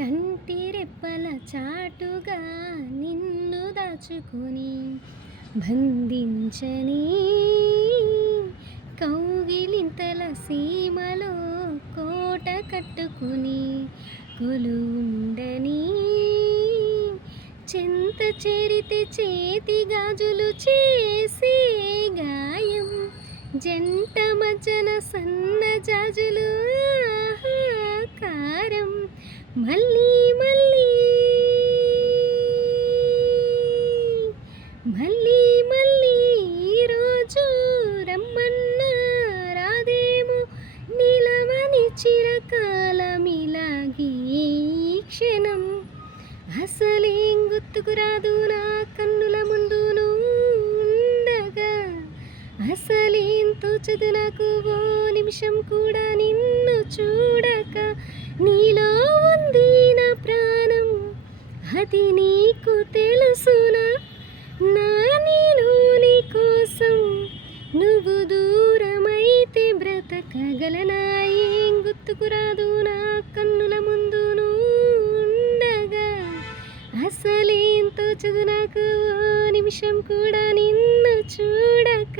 కంటి రెప్పల చాటుగా నిన్ను దాచుకుని బంధించని కౌగిలింతల సీమలో కోట కట్టుకుని కొలువుండని చెంత చేరితే చేతి గాజులు చేసే గాయం జంట మధ్యన సన్న జాజులు కారం మళ్ళీ మళ్ళీ మళ్ళీ మళ్ళీ ఈరోజు రమ్మన్నా రాదేమో నీలమని చిరకాలమిలాగే ఈ క్షణం అసలేం గుర్తుకు రాదు నా కన్నుల ముందు నువ్వు ఉండగా అసలేం తోచదు నాకు ఓ నిమిషం కూడా నిన్ను చూడక నీలో ఉంది నా ప్రాణం అది నీకు తెలుసునా నా నేను నీ కోసం నువ్వు దూరమైతే బ్రతకగలనా ఏం గుర్తుకు రాదు నా కన్నుల ముందు నువ్వు ఉండగా అసలేం తోచదు నాకు ఓ నిమిషం కూడా నిన్ను చూడక